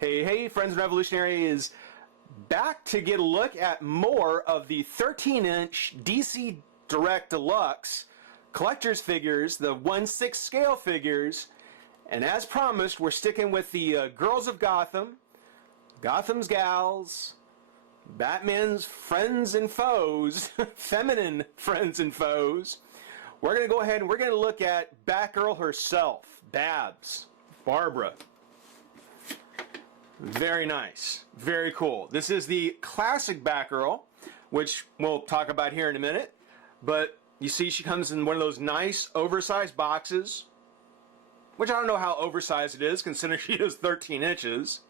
Hey, Friends and Revolutionary is back to get a look at more of the 13-inch DC Direct Deluxe collector's figures, the 1/6 scale figures. And as promised, we're sticking with the Girls of Gotham, Gotham's Gals, Batman's friends and foes, feminine friends and foes. We're going to go ahead and we're going to look at Batgirl herself, Babs, Barbara. Very nice. Very cool. This is the classic Batgirl, which we'll talk about here in a minute. But you see she comes in one of those nice oversized boxes, which I don't know how oversized it is considering she is 13 inches.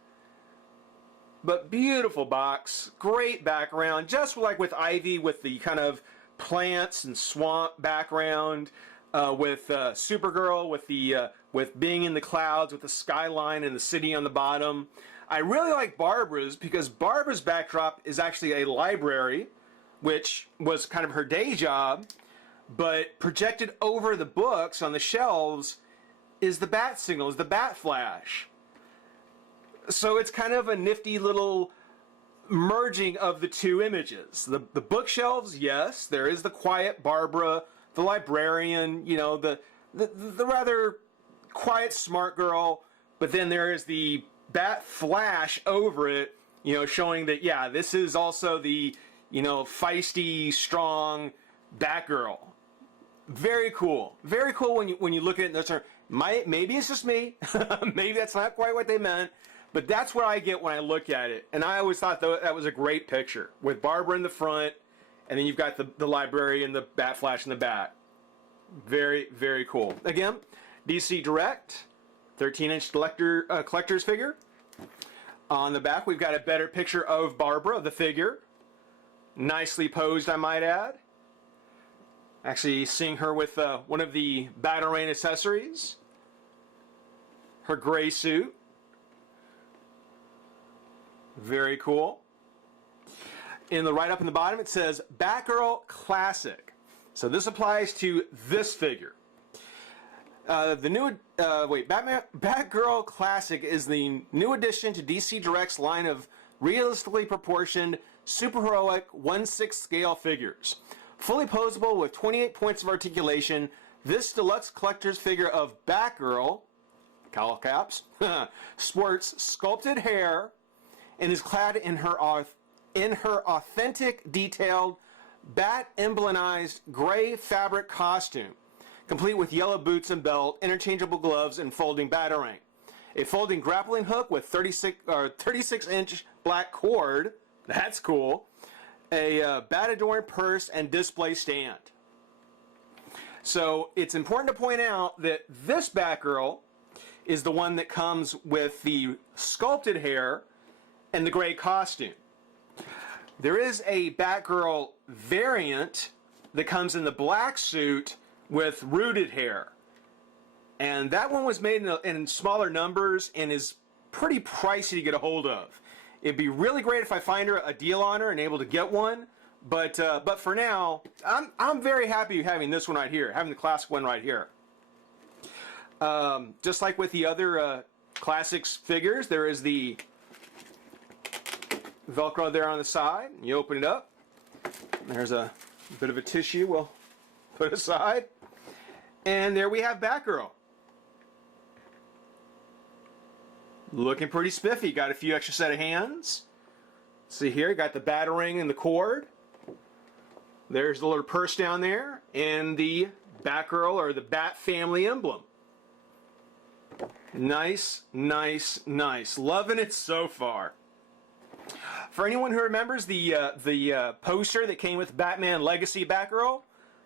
But beautiful box, great background, just like with Ivy with the kind of plants and swamp background, with Supergirl with being in the clouds with the skyline and the city on the bottom. I really like Barbara's because Barbara's backdrop is actually a library, which was kind of her day job, but projected over the books on the shelves is the bat signal, is the bat flash. So it's kind of a nifty little merging of the two images. The bookshelves, yes, there is the quiet Barbara, the librarian, you know, the rather quiet smart girl, but then there is the bat flash over it, you know, showing that, yeah, this is also the, you know, feisty, strong Batgirl. Very cool. Very cool when you look at it in those terms. Maybe it's just me. Maybe that's not quite what they meant. But that's what I get when I look at it. And I always thought that was a great picture. With Barbara in the front, and then you've got the library and the bat flash in the back. Very, very cool. Again, DC Direct, 13-inch collector's figure. On the back, we've got a better picture of Barbara, the figure. Nicely posed, I might add. Actually seeing her with one of the Batarang accessories. Her gray suit. Very cool. In the right up in the bottom, it says Batgirl Classic. So this applies to this figure. Batgirl Classic is the new addition to DC Direct's line of realistically proportioned, superheroic 1/6 scale figures. Fully posable with 28 points of articulation, this deluxe collector's figure of Batgirl, cowl caps, sports sculpted hair, and is clad in her authentic, detailed, bat-emblemized gray fabric costume, complete with yellow boots and belt, interchangeable gloves, and folding Batarang. A folding grappling hook with 36-inch black cord, that's cool, a bat-adorned purse, and display stand. So it's important to point out that this Batgirl is the one that comes with the sculpted hair and the gray costume. There is a Batgirl variant that comes in the black suit with rooted hair. And that one was made in smaller numbers and is pretty pricey to get a hold of. It'd be really great if I find her a deal on her and able to get one. But for now, I'm very happy having this one right here, having the classic one right here. Just like with the other classics figures, there is the Velcro there on the side. You open it up. There's a bit of a tissue we'll put aside. And there we have Batgirl. Looking pretty spiffy. Got a few extra set of hands. See here, got the Batarang and the cord. There's the little purse down there. And the Batgirl or the Bat family emblem. Nice, nice, nice. Loving it so far. For anyone who remembers the poster that came with Batman Legacy Batgirl,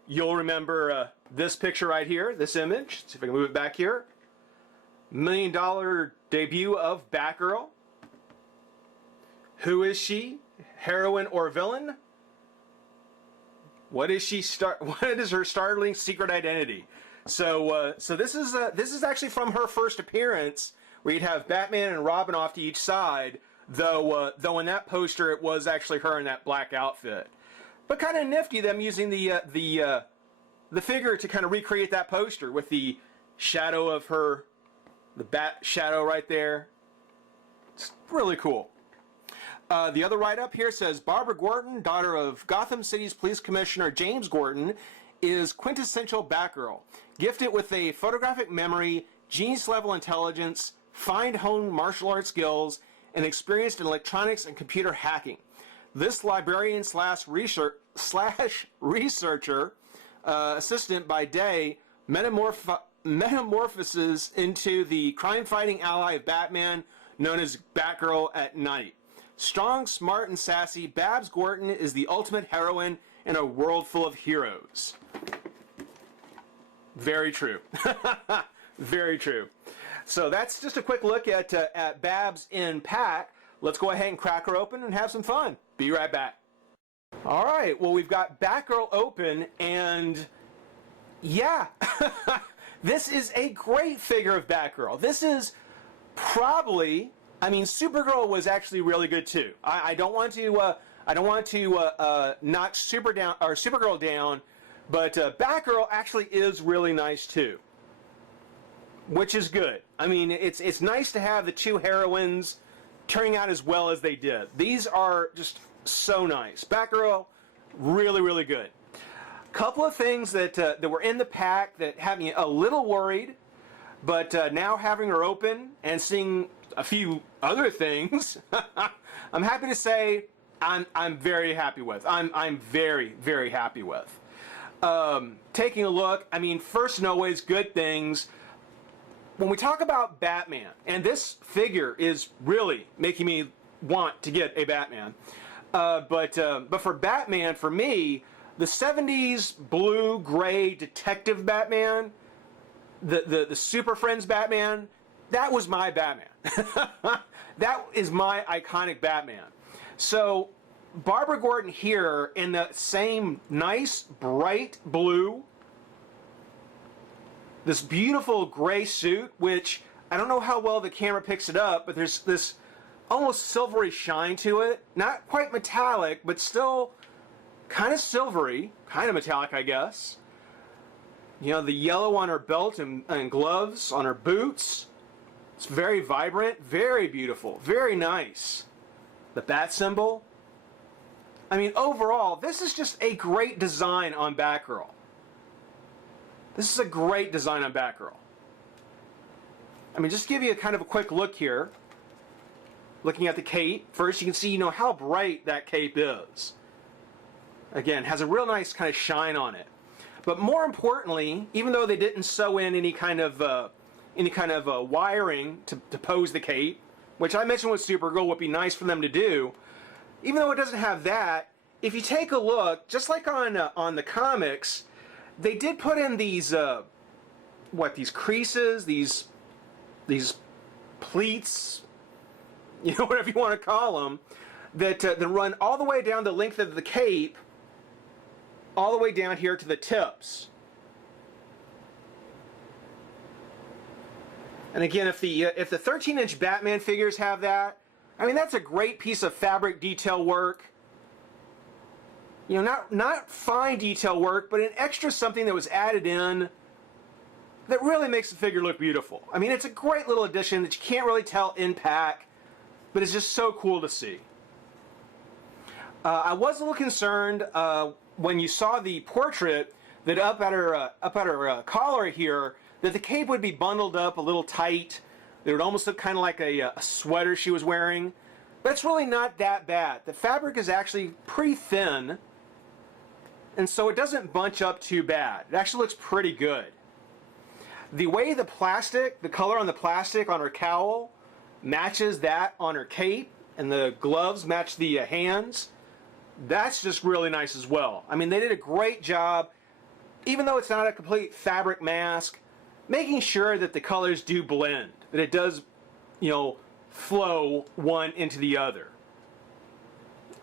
you'll remember this picture right here, this image. See if I can move it back here. $1 million debut of Batgirl. Who is she? Heroine or villain? What is her startling secret identity? So this is actually from her first appearance, where you'd have Batman and Robin off to each side. Though in that poster it was actually her in that black outfit. But kind of nifty them using the figure to kind of recreate that poster with the shadow of her, the bat shadow right there. It's really cool. The other write-up here says, Barbara Gordon, daughter of Gotham City's Police Commissioner James Gordon, is quintessential Batgirl. Gifted with a photographic memory, genius-level intelligence, fine-honed martial arts skills, and experienced in electronics and computer hacking. This librarian slash researcher assistant by day metamorphoses into the crime-fighting ally of Batman, known as Batgirl at night. Strong, smart, and sassy, Babs Gordon is the ultimate heroine in a world full of heroes. Very true. Very true. So that's just a quick look at Babs in pack. Let's go ahead and crack her open and have some fun. Be right back. All right, well, we've got Batgirl open, and yeah, this is a great figure of Batgirl. This is probably, I mean, Supergirl was actually really good too. I don't want to knock Supergirl down, but Batgirl actually is really nice too, which is good. I mean, it's nice to have the two heroines turning out as well as they did. These are just so nice. Batgirl, really, really good. Couple of things that were in the pack that had me a little worried, but now having her open and seeing a few other things, I'm happy to say I'm very happy with. I'm very, very happy with. Taking a look, I mean, first and always good things. When we talk about Batman, and this figure is really making me want to get a Batman, but for Batman, for me, the 70s blue-gray detective Batman, the Super Friends Batman, that was my Batman. That is my iconic Batman. So Barbara Gordon here in the same nice bright blue, this beautiful gray suit, which I don't know how well the camera picks it up, but there's this almost silvery shine to it. Not quite metallic, but still kind of silvery, kind of metallic, I guess. You know, the yellow on her belt and gloves, on her boots. It's very vibrant, very beautiful, very nice. The bat symbol. I mean, overall, this is just a great design on Batgirl. This is a great design on Batgirl. I mean, just to give you a kind of a quick look here. Looking at the cape, first you can see, you know, how bright that cape is. Again, has a real nice kind of shine on it. But more importantly, even though they didn't sew in any kind of wiring to pose the cape, which I mentioned with Supergirl would be nice for them to do, even though it doesn't have that, if you take a look, just like on the comics, they did put in these these creases, these pleats, you know, whatever you want to call them, that run all the way down the length of the cape, all the way down here to the tips. And again, if the 13-inch Batman figures have that, I mean, that's a great piece of fabric detail work. You know, not fine detail work, but an extra something that was added in that really makes the figure look beautiful. I mean, it's a great little addition that you can't really tell in pack, but it's just so cool to see. I was a little concerned when you saw the portrait that up at her collar here, that the cape would be bundled up a little tight. It would almost look kind of like a sweater she was wearing. But it's really not that bad. The fabric is actually pretty thin, and so it doesn't bunch up too bad. It actually looks pretty good. The way the color on the plastic on her cowl matches that on her cape, and the gloves match the hands, that's just really nice as well. I mean, they did a great job, even though it's not a complete fabric mask, making sure that the colors do blend, that it does, you know, flow one into the other.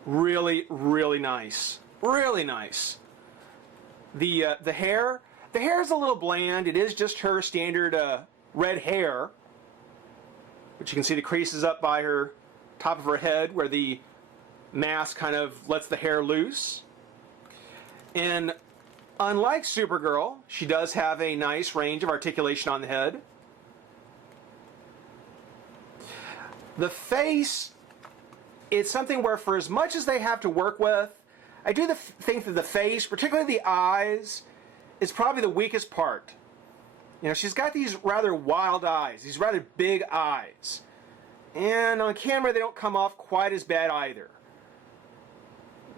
Really, really nice. Really nice. The hair is a little bland. It is just her standard red hair, but you can see the creases up by her top of her head where the mask kind of lets the hair loose. And unlike Supergirl, she does have a nice range of articulation on the head. The face, it's something where for as much as they have to work with, I do think that the face, particularly the eyes, is probably the weakest part. You know, she's got these rather wild eyes, these rather big eyes. And on camera, they don't come off quite as bad either.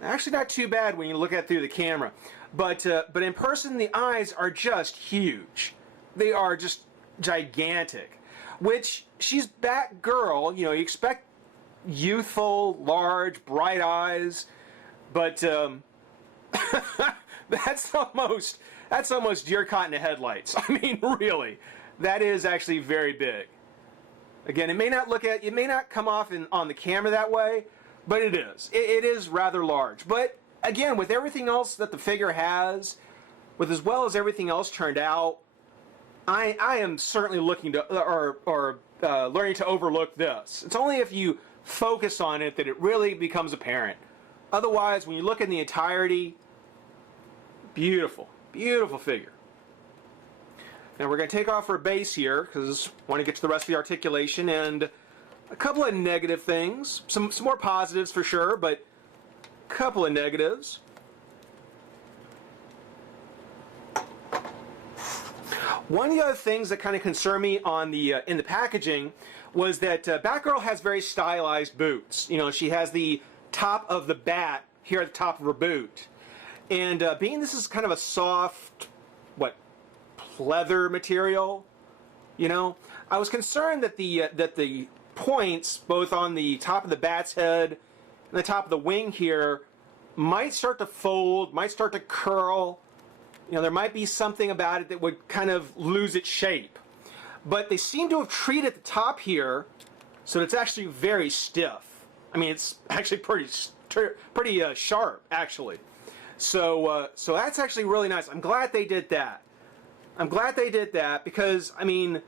Actually, not too bad when you look at it through the camera. But in person, the eyes are just huge. They are just gigantic. Which, she's Batgirl, you know, you expect youthful, large, bright eyes. But that's almost deer caught in the headlights. I mean, really, that is actually very big. Again, it may not come off on the camera that way, but it is. It is rather large. But again, with everything else that the figure has, with as well as everything else turned out, I am certainly looking to learning to overlook this. It's only if you focus on it that it really becomes apparent. Otherwise, when you look in the entirety, beautiful, beautiful figure. Now we're going to take off our base here because I want to get to the rest of the articulation and a couple of negative things. Some more positives for sure, but a couple of negatives. One of the other things that kind of concerned me on the in the packaging was that Batgirl has very stylized boots. You know, she has the top of the bat here at the top of her boot. And being this is kind of a soft, leather material, you know, I was concerned that the points, both on the top of the bat's head and the top of the wing here, might start to fold, might start to curl. You know, there might be something about it that would kind of lose its shape. But they seem to have treated the top here so that it's actually very stiff. I mean, it's actually pretty sharp, actually. So that's actually really nice. I'm glad they did that. I'm glad they did that because, I mean,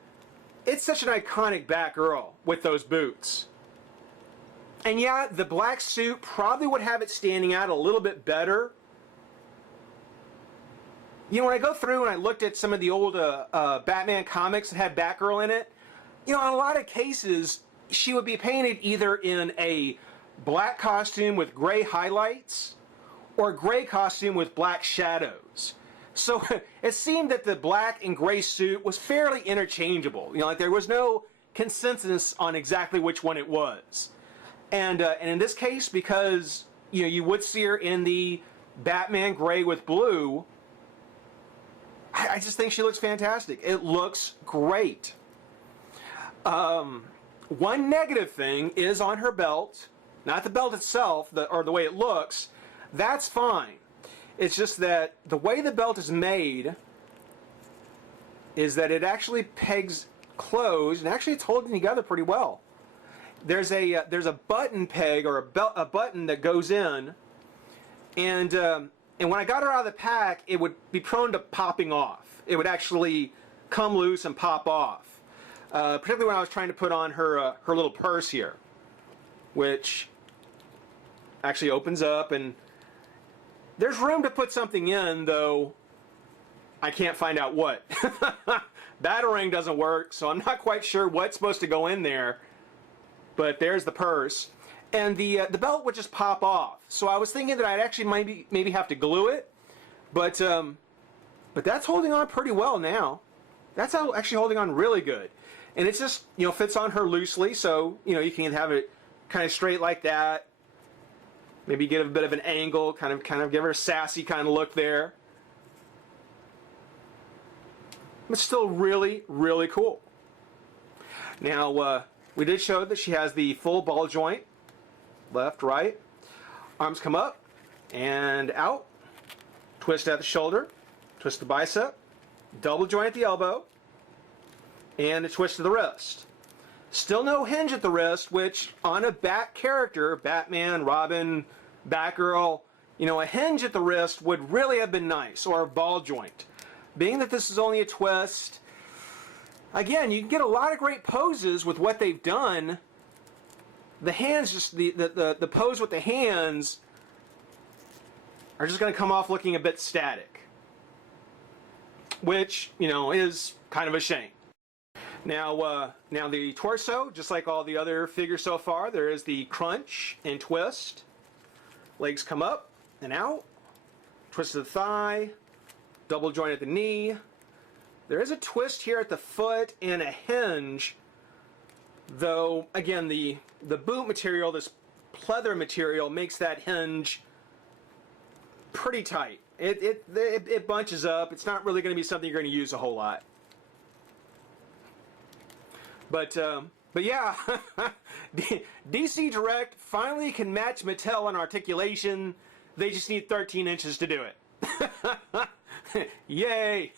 it's such an iconic Batgirl with those boots. And yeah, the black suit probably would have it standing out a little bit better. You know, when I go through and I looked at some of the old Batman comics that had Batgirl in it, you know, in a lot of cases, she would be painted either in a black costume with gray highlights or a gray costume with black shadows. So it seemed that the black and gray suit was fairly interchangeable. You know, like there was no consensus on exactly which one it was. And in this case, because, you know, you would see her in the Batman gray with blue, I just think she looks fantastic. It looks great. One negative thing is on her belt, not the belt itself, or the way it looks. That's fine. It's just that the way the belt is made is that it actually pegs closed, and actually it's holding together pretty well. There's a button peg or a button that goes in, and when I got her out of the pack, it would be prone to popping off. It would actually come loose and pop off. Particularly when I was trying to put on her little purse here, which actually opens up, and there's room to put something in, though I can't find out what. Batarang doesn't work, so I'm not quite sure what's supposed to go in there. But there's the purse. And the belt would just pop off. So I was thinking that I'd actually maybe have to glue it. But that's holding on pretty well now. That's actually holding on really good. And it just, you know, fits on her loosely, so, you know, you can have it kind of straight like that. Maybe get a bit of an angle, kind of give her a sassy kind of look there. But still really, really cool. Now, we did show that she has the full ball joint. Left, right. Arms come up and out. Twist at the shoulder. Twist the bicep. Double joint at the elbow. And a twist to the wrist. Still no hinge at the wrist, which on a Bat character, Batman, Robin, Batgirl, you know, a hinge at the wrist would really have been nice, or a ball joint. Being that this is only a twist, again, you can get a lot of great poses with what they've done. The hands, just the pose with the hands are just going to come off looking a bit static, which, you know, is kind of a shame. Now the torso, just like all the other figures so far, there is the crunch and twist. Legs come up and out. Twist of the thigh. Double joint at the knee. There is a twist here at the foot and a hinge, though again the boot material, this pleather material, makes that hinge pretty tight. It bunches up. It's not really going to be something you're going to use a whole lot. But yeah, DC Direct finally can match Mattel on articulation. They just need 13 inches to do it. Yay!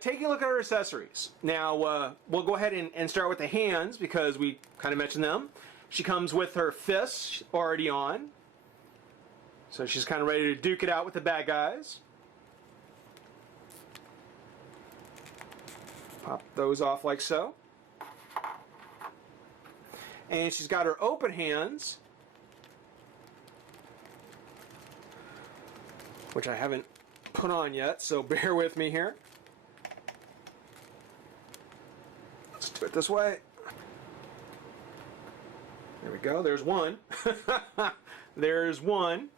Taking a look at her accessories. Now, we'll go ahead and start with the hands because we kind of mentioned them. She comes with her fists already on. So she's kind of ready to duke it out with the bad guys. Pop those off like so. And she's got her open hands, which I haven't put on yet, so bear with me here. Let's do it this way. There we go, there's one. There's one.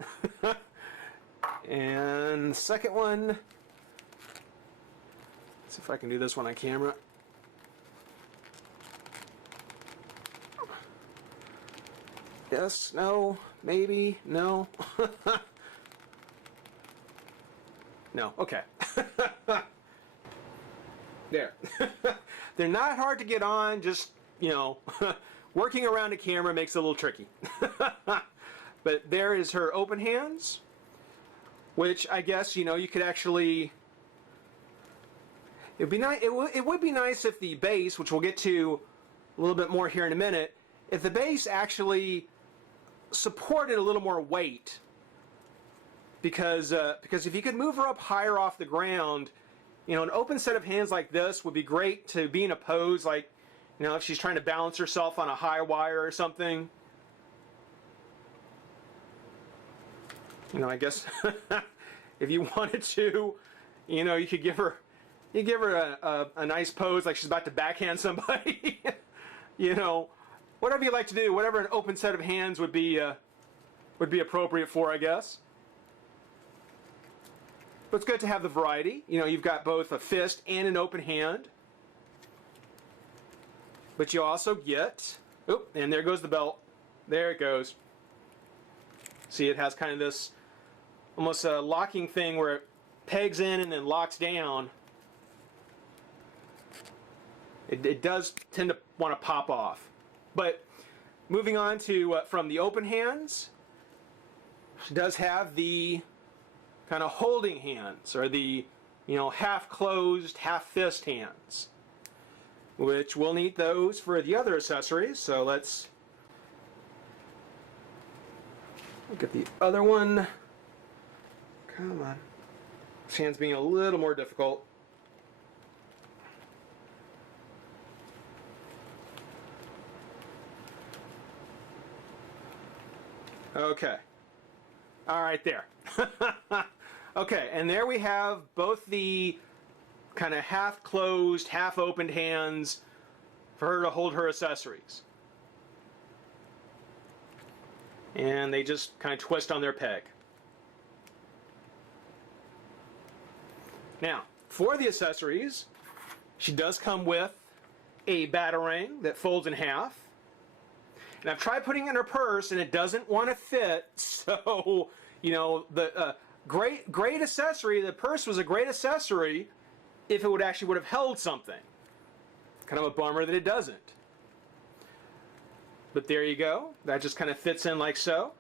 And the second one, let's see if I can do this one on camera. Yes, no, maybe, no. No, okay. There. They're not hard to get on, just, you know, working around a camera makes it a little tricky. But there is her open hands, which I guess, you know, you could actually... It would be nice if the base, which we'll get to a little bit more here in a minute, if the base actually supported a little more weight. Because if you could move her up higher off the ground, you know, an open set of hands like this would be great to be in a pose, like, you know, if she's trying to balance herself on a high wire or something. You know, I guess if you wanted to, you know, you could give her a nice pose like she's about to backhand somebody. You know, whatever you like to do, whatever an open set of hands would be appropriate for, I guess. But it's good to have the variety. You know, you've got both a fist and an open hand. But you also get, oop, and there goes the belt. There it goes. See, it has kind of this almost a locking thing where it pegs in and then locks down. It does tend to want to pop off. But moving on to from the open hands, she does have the kind of holding hands, or the, you know, half closed, half fist hands, which we'll need those for the other accessories. So let's look at the other one. Come on. This hand's being a little more difficult. Okay. All right, there. Okay, and there we have both the kind of half closed, half opened hands for her to hold her accessories. And they just kind of twist on their peg. Now, for the accessories, she does come with a batarang that folds in half. And I've tried putting it in her purse, and it doesn't want to fit. So, you know, the great accessory. The purse was a great accessory if it would have held something. Kind of a bummer that it doesn't. But there you go. That just kind of fits in like so.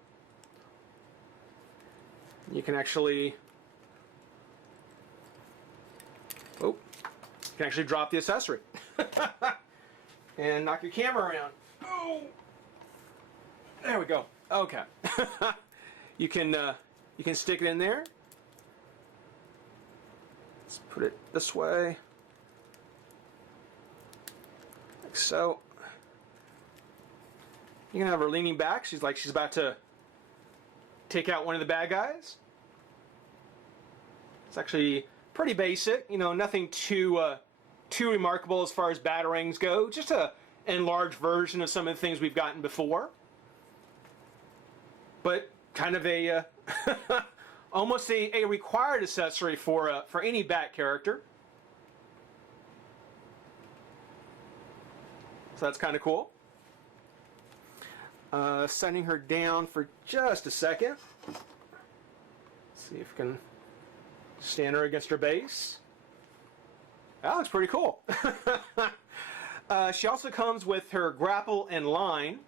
You can actually, you can actually drop the accessory and knock your camera around. Oh. There we go. Okay. You can stick it in there. Let's put it this way, like so. You can have her leaning back. She's about to take out one of the bad guys. It's actually pretty basic. You know, nothing too too remarkable as far as batarangs go. Just a enlarged version of some of the things we've gotten before. But kind of a almost a required accessory for any Bat character. So that's kind of cool. Setting her down for just a second. Let's see if we can stand her against her base. That looks pretty cool. She also comes with her grapple and line,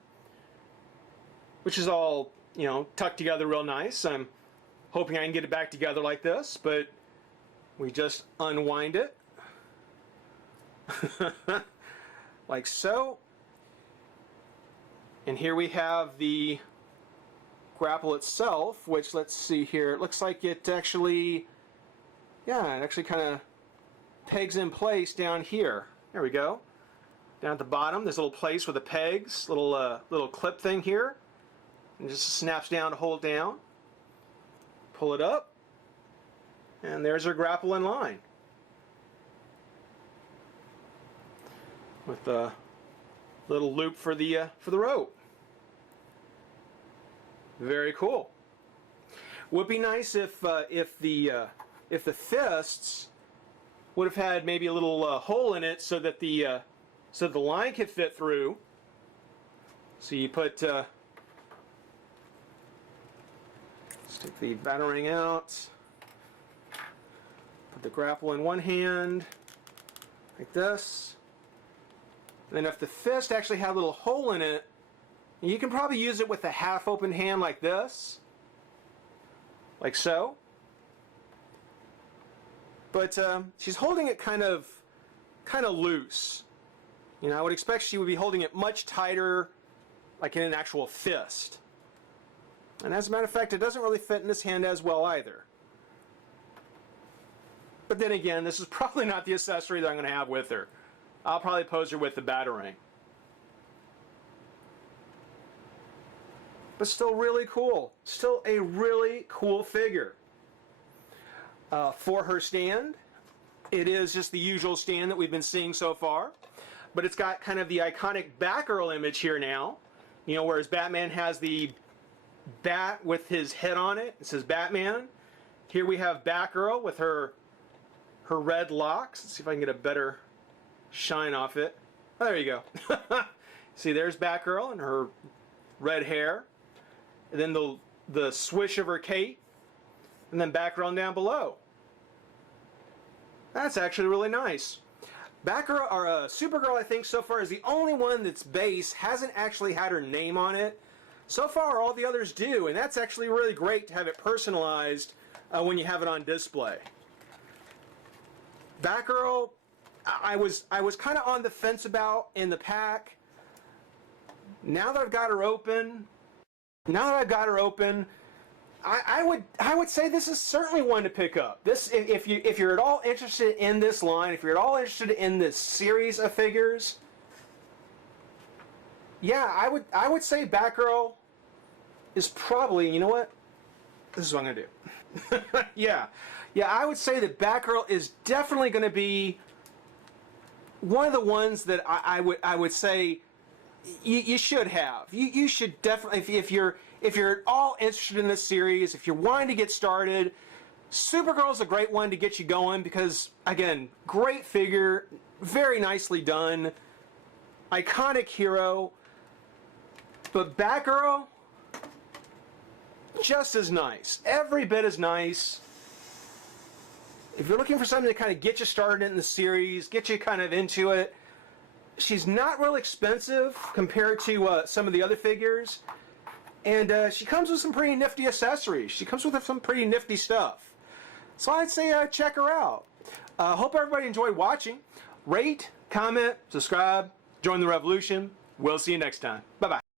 which is all, you know, tucked together real nice. I'm hoping I can get it back together like this, but we just unwind it. Like so. And here we have the grapple itself, which, let's see here, it looks like it actually, yeah, it actually kind of pegs in place down here. There we go. Down at the bottom, there's a little place with the pegs, little clip thing here. And just snaps down to hold down. Pull it up. And there's our grapple and line. With the little loop for the rope. Very cool. Would be nice if the fists would have had maybe a little hole in it so that the line could fit through. So you put stick the batarang out. Put the grapple in one hand, like this. And then if the fist actually had a little hole in it, you can probably use it with a half-open hand like this. Like so. But she's holding it kind of loose. You know, I would expect she would be holding it much tighter, like in an actual fist. And as a matter of fact, it doesn't really fit in this hand as well either. But then again, this is probably not the accessory that I'm going to have with her. I'll probably pose her with the batarang. But still really cool. Still a really cool figure. For her stand, it is just the usual stand that we've been seeing so far. But it's got kind of the iconic Batgirl image here now. You know, whereas Batman has the bat with his head on it. It says Batman. Here we have Batgirl with her red locks. Let's see if I can get a better shine off it. Oh, there you go. See, there's Batgirl and her red hair. And then the swish of her cape. And then background down below. That's actually really nice. Batgirl, or Supergirl, I think, so far is the only one that's base, hasn't actually had her name on it. So far, all the others do, and that's actually really great to have it personalized when you have it on display. Batgirl, I was kind of on the fence about in the pack. Now that I've got her open, I would say this is certainly one to pick up. This, if you're at all interested in this line, if you're at all interested in this series of figures, yeah, I would say Batgirl is probably, you know what? This is what I'm gonna do. yeah, I would say that Batgirl is definitely going to be one of the ones that I would say you should have. You should definitely, if you're at all interested in this series, if you're wanting to get started, Supergirl's a great one to get you going because, again, great figure, very nicely done, iconic hero. But Batgirl, just as nice, every bit as nice. If you're looking for something to kind of get you started in the series, get you kind of into it, she's not real expensive compared to some of the other figures. And she comes with some pretty nifty accessories. She comes with some pretty nifty stuff. So I'd say check her out. Hope everybody enjoyed watching. Rate, comment, subscribe, join the revolution. We'll see you next time. Bye-bye.